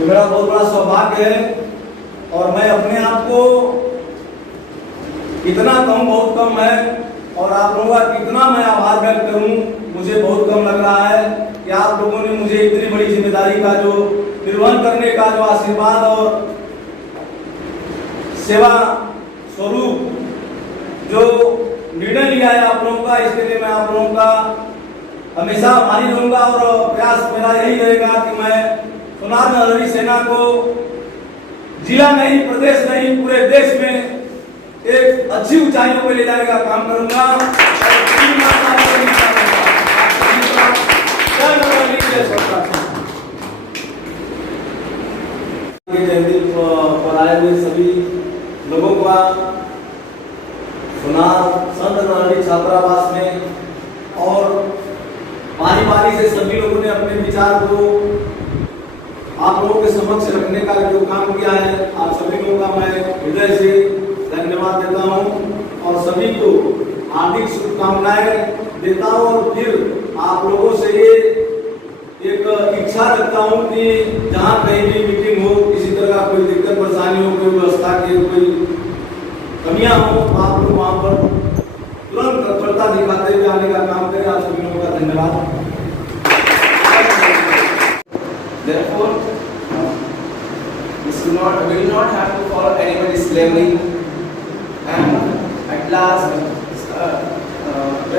ये मेरा बहुत बड़ा सौभाग्य है और मैं अपने आप को इतना कम बहुत कम है और आप लोगों का कितना मैं आभार व्यक्त करूं, मुझे बहुत कम लग रहा है कि आप लोगों ने मुझे इतनी बड़ी जिम्मेदारी का जो निर्वहन करने का जो आशीर्वाद और सेवा स्वरूप जो निर्णय लिया है आप लोगों का, इसके लिए मैं आप लोगों का हमेशा आभारी रहूंगा और प्रयास मेरा यही रहेगा कि मैं सोनार नरहरि सेना को जिला नहीं, प्रदेश नहीं, पूरे देश में एक अच्छी ऊंचाइयों पर ले जाने का काम करूंगा। जयंती पर आए हुए सभी लोगों का सोनार संत नरहरि छात्रावास में और बारी बारी से सभी लोगों ने अपने विचार को आप लोगों के समक्ष रखने का जो काम किया है, आप सभी लोगों का मैं हृदय से धन्यवाद देता हूं और सभी को हार्दिक शुभकामनाएं देता हूं और फिर आप लोगों से ये एक इच्छा रखता हूं कि जहां कहीं भी मीटिंग हो, किसी तरह का कोई दिक्कत परेशानी हो, कोई व्यवस्था की कोई कमियां हो, आप लोग वहां पर तुरंत तत्परता दिखाते हुए आने का काम करें। आप सभी लोगों का धन्यवाद। Therefore, we will not have to follow anybody's slavery. And at last,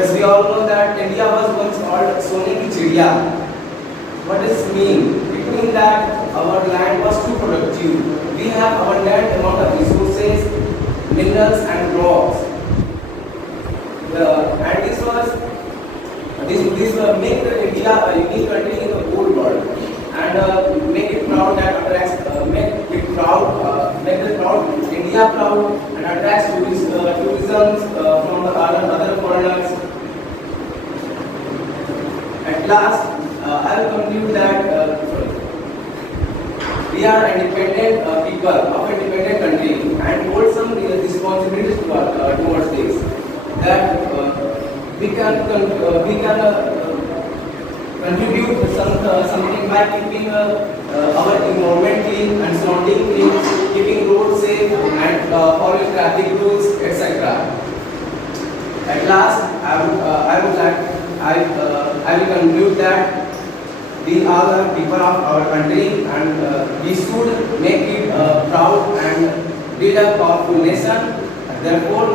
as we all know that India was once called Sone ki Chidiya. What does it mean? It means that our land was too productive. We have abundant amount of resources, minerals and rocks. And this make India a unique country in the whole world. And make it proud that attracts, make India proud and attracts tourism from the other foreigners. At last, I will conclude that we are independent people of an independent country and hold some responsibilities towards this. That we can contribute something by keeping our environment clean and surrounding clean, keeping roads safe and following traffic rules, etc. At last, I will conclude that we are the people of our country and we should make it proud and build a powerful nation. Therefore,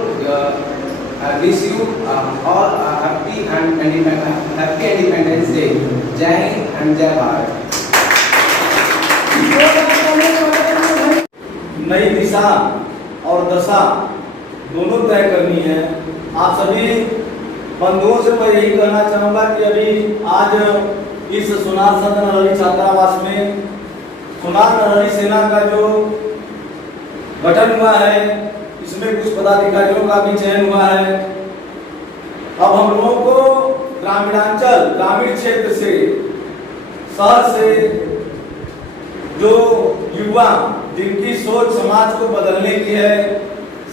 I wish you all a happy Independence Day. Jai Hind and Jai Bharat. नई दिशा और दशा दोनों तय करनी है। आप सभी बंधुओं से मैं यही कहना चाहूंगा कि अभी आज इस सोनार संत नरहरि छात्रावास में सोनार नरहरि सेना का जो गठन हुआ है, इसमें कुछ पदाधिकारियों का भी चयन हुआ है। अब हम लोगों को ग्रामीण क्षेत्र से, शहर से जो युवा जिनकी सोच समाज को बदलने की है,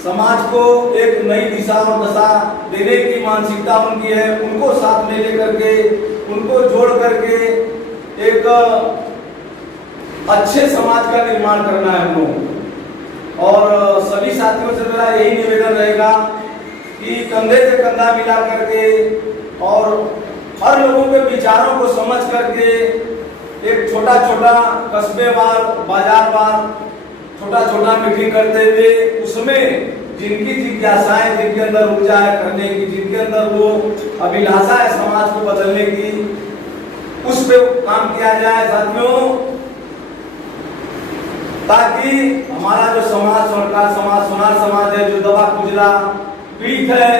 समाज को एक नई दिशा और दशा देने की मानसिकता उनकी है, उनको साथ में लेकर के, उनको जोड़ करके एक अच्छे समाज का निर्माण करना है हम लोगों। और सभी साथियों से मेरा यही निवेदन रहेगा कि कंधे से कंधा मिला करके और हर लोगों के विचारों को समझ करके एक छोटा छोटा कस्बेवार, बाजारवार, छोटा छोटा मीटिंग करते हुए उसमें जिनकी जिज्ञासाएं, जिनके अंदर ऊर्जा है करने की, जिनके अंदर वो अभिलाषा है समाज को बदलने की, उस पे काम किया जाए साथियों, ताकि हमारा जो समाज, सोनार समाज है, जो दबा कुचला पीड़ित है,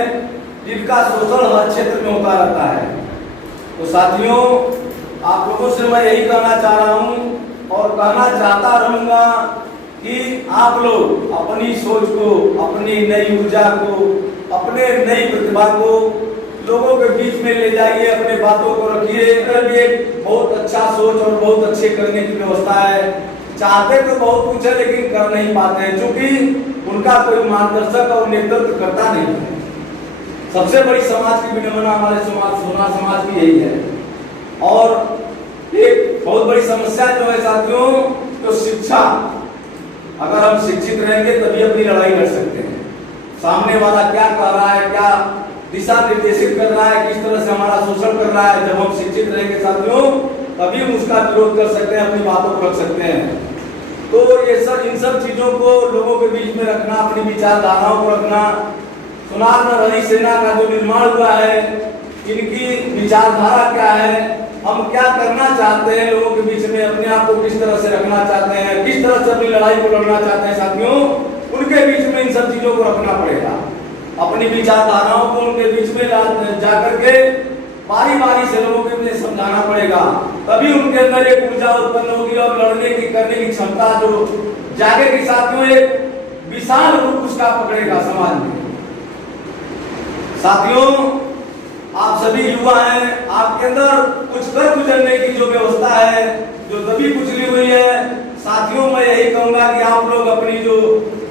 जिनका शोषण हर क्षेत्र में होता रहता है। तो साथियों, आप लोगों से मैं यही कहना चाह रहा हूं और कहना चाहता रहूंगा कि आप लोग अपनी सोच को, अपनी नई ऊर्जा को, अपने नई प्रतिभा को लोगों के बीच में ले जाइए, अपने बातों को रखिए। एक बहुत अच्छा सोच और बहुत अच्छे करने की व्यवस्था है। चाहते तो बहुत कुछ है लेकिन कर नहीं पाते हैं, क्योंकि उनका कोई मार्गदर्शक और नेतृत्व करता नहीं है। सबसे बड़ी समाज की विडंबना हमारे सोनार समाज की यही है। और एक बहुत बड़ी समस्या जो है साथियों, तो शिक्षा, अगर हम शिक्षित रहेंगे तभी अपनी लड़ाई लड़ सकते हैं। सामने वाला क्या कह रहा है, क्या दिशा निर्देशित कर रहा है, किस तरह से हमारा शोषण कर रहा है, जब हम शिक्षित रहेंगे साथियों तभी हम उसका विरोध कर सकते हैं, अपनी बातों को रख सकते हैं। तो ये सब इन सब चीजों को लोगों के बीच में रखना, अपनी विचारधाराओं को रखना, सुनार नरहरि सेना का जो निर्माण हुआ है, इनकी विचारधारा क्या है, हम क्या करना चाहते हैं लोगों के बीच में, अपने आप को किस तरह से रखना चाहते हैं, किस तरह से अपनी लड़ाई को लड़ना चाहते हैं साथियों, उनके बीच में इन सब चीजों को रखना पड़ेगा। अपनी विचारधाराओं को उनके बीच में जाकर के बारी बारी से लोगों के लिए समझाना पड़ेगा, तभी उनके अंदर एक ऊर्जा उत्पन्न होगी और लड़ने की करने की क्षमता जो जागेगी साथियों, एक विशाल रूप उसका पकड़ेगा समाज में। साथियों आप सभी युवा हैं, आपके अंदर कुछ कर गुजरने की जो व्यवस्था है, जो दबी कुचली हुई है, साथियों मैं यही कहूंगा कि आप लोग अपनी जो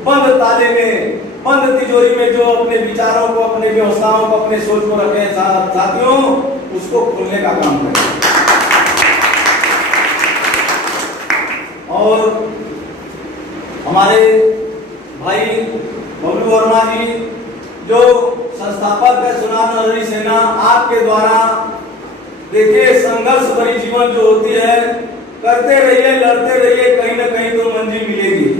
बंद ताले में, बंद तिजोरी में जो अपने विचारों को, अपने व्यवस्थाओं को, अपने सोच को रखें साथियों, उसको खोलने का काम करें। और हमारे भाई बबलू वर्मा जी जो संस्थापक है सुनार नरहरि सेना, आपके द्वारा देखिए संघर्ष भरी जीवन जो होती है, करते रहिए, लड़ते रहिए, कहीं ना कहीं तो मंजिल मिलेगी।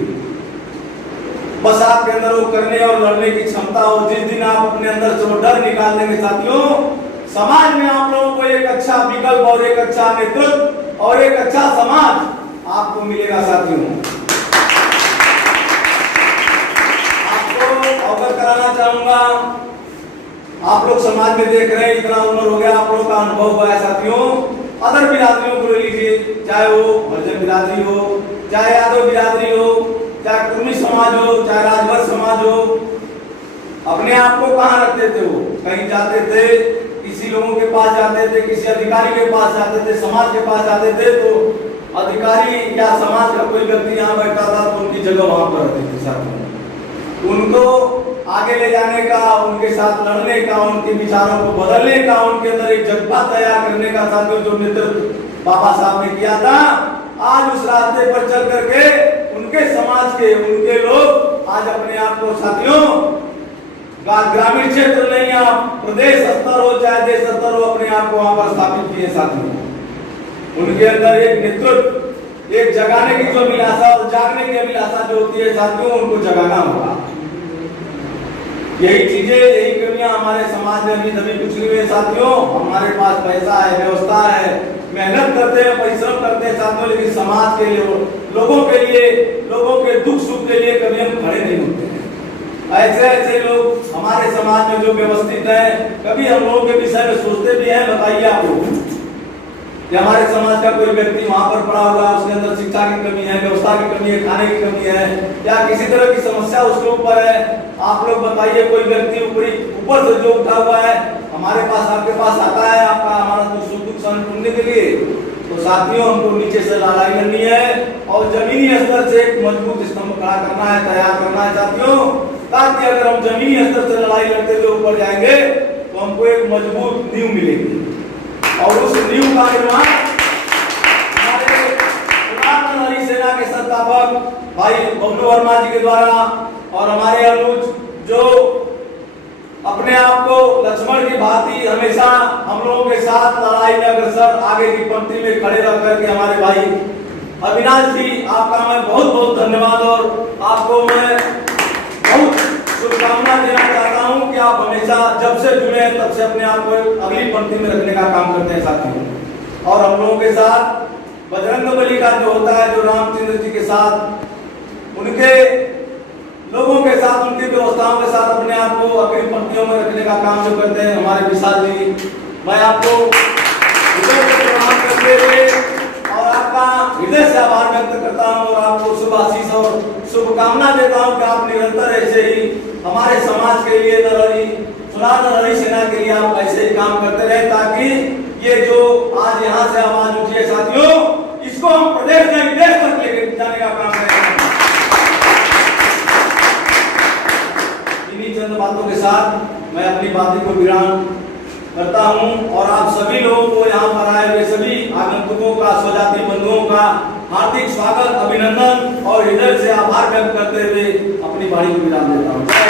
बस आपके अंदर वो करने और लड़ने की क्षमता हो। जिस दिन आप अपने अंदर से वो डर निकाल देंगे साथियों, समाज में आप लोगों को एक अच्छा विकल्प और एक अच्छा नेतृत्व और एक अच्छा समाज आपको मिलेगा साथियों। आपको अवगत कराना चाहूंगा, आप लोग समाज में देख रहे हैं, इतना उम्र हो गया, आप लोगों का अनुभव हुआ है साथियों। अदर बिरादरियों को ले लीजिए, चाहे वो हरिजन बिरादरी हो, चाहे यादव बिरादरी हो, चाहे कुर्मी समाज हो, चाहे राजभर समाज हो, अपने आप को कहाँ रखते थे? वो कहीं जाते थे, किसी लोगों के पास जाते थे, किसी अधिकारी के पास जाते थे, समाज के पास जाते थे, तो अधिकारी या समाज का कोई व्यक्ति यहाँ बैठा था तो उनकी जगह वहां पर रहती थी साथियों। उनको आगे ले जाने का, उनके साथ लड़ने का, उनके विचारों को बदलने का, उनके अंदर एक जज्बा तैयार करने का साथियों जो नेतृत्व बाबा साहब ने किया था, आज उस रास्ते पर चल करके उनके समाज के, उनके लोग आज अपने आप को साथियों ग्रामीण क्षेत्र नहीं, आप प्रदेश स्तर हो चाहे देश स्तर हो, अपने आप को वहां पर स्थापित किए साथियों। उनके अंदर एक नेतृत्व, एक जगाने की जो अभिलाषा और जागने की अभिलाषा जो होती है साथियों, उनको जगाना होगा। यही चीजें, यही कमियां हमारे समाज में अभी दबी कुचली हुई है साथियों। हमारे पास पैसा है, व्यवस्था है, मेहनत करते हैं, परिश्रम करते हैं साथियों, लेकिन समाज के लिए, लोगों के लिए, लोगों के दुख सुख के लिए कभी हम खड़े नहीं होते हैं। ऐसे ऐसे लोग हमारे समाज में जो व्यवस्थित है, कभी हम लोगों के विषय में सोचते भी हैं? बताइए आप लोग कि हमारे समाज का कोई व्यक्ति वहां पर पड़ा हुआ है, उसके अंदर शिक्षा की कमी है, व्यवस्था की कमी है, खाने की कमी है, या किसी तरह की समस्या उसके ऊपर है, आप लोग बताइए। कोई व्यक्ति ऊपर से जो उठा हुआ है हमारे पास, आपके पास आता है आपका हमारा दुख सहन करने के लिए, तो साथियों हमको नीचे से लड़ाई करनी है और जमीनी स्तर से एक मजबूत स्तंभ खड़ा करना है, तैयार करना है साथियों, ताकि अगर हम जमीनी स्तर से लड़ाई लड़ते हुए ऊपर जाएंगे तो हमको एक मजबूत नींव मिलेगी। और उस नींव का निर्माण हमारे सुनार नरहरि सेना के संस्थापक भाई बबलू वर्मा जी के द्वारा और हमारे अनुज जो अपने आप को लक्ष्मण की भांति हमेशा हम लोगों के साथ लड़ाई में अग्रसर आगे की पंक्ति में खड़े रह करके हमारे भाई अविनाश जी, आपका मैं बहुत बहुत धन्यवाद और आपको मैं बहुत शुभकामना देना चाहता हूं कि आप हमेशा जब से जुड़े हैं तब से अपने आप को अगली पंक्ति में रखने का काम करते हैं साथियों। और हम लोगों के साथ बजरंगबली का जो होता है, जो रामचंद्र जी के साथ, उनके लोगों के साथ, उनकी व्यवस्थाओं के साथ अपने आप को अगली पंक्तियों में रखने का काम जो करते हैं हमारे विशाल जी, मैं आपको हृदय से प्रणाम करते हुए और आपका हृदय से आभार व्यक्त करता हूं और आपको शुभ आशीष और शुभकामना देता हूं कि आप निरंतर ऐसे ही हमारे समाज के लिए, सुनार नरहरि सेना के लिए आप ऐसे ही काम करते रहे, ताकि ये जो आज यहाँ से आवाज उठी है साथियों, इसको हम प्रदेश में, विदेश तक लेकर जाने का काम करेंगे। इन्हीं चंद बातों के साथ मैं अपनी बातें को विराम करता हूं और आप सभी लोगों को यहाँ पर आए हुए सभी आगंतुकों का, स्वजाति बंधुओं का हार्दिक स्वागत, अभिनंदन हृदय से आभार व्यक्त करते हुए अपनी वाणी को विराम देता हूँ।